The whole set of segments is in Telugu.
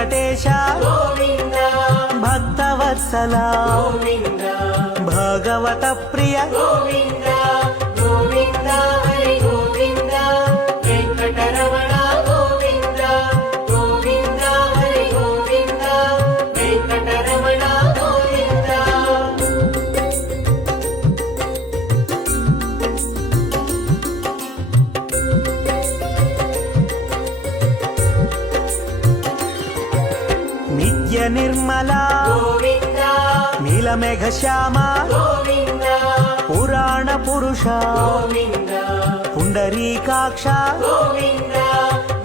వెంకటేశ గోవింద భక్తవత్సల గోవింద భగవత ప్రియ గోవింద గోవింద హరి గోవింద వెంకటరమణ గోవింద గోవింద హరి గోవింద వెంకటరమణ గోవింద నిత్య నిర్మల గోవింద నీలమేఘ శ్యామ గోవింద పురాణ పురుష గోవింద పుండరీకాక్ష గోవింద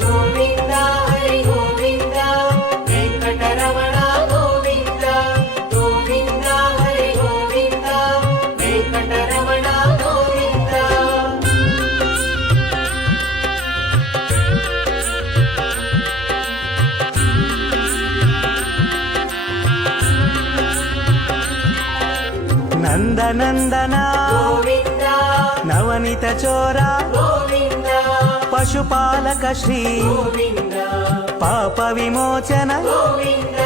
గోవింద హరి గోవింద వెంకటరమణ గోవింద గోవింద హరి గోవింద వెంకటరమణ గోవింద నందనందన గోవింద నవనిత చోర గోవింద పశుపాలక శ్రీ గోవింద పాప విమోచన గోవింద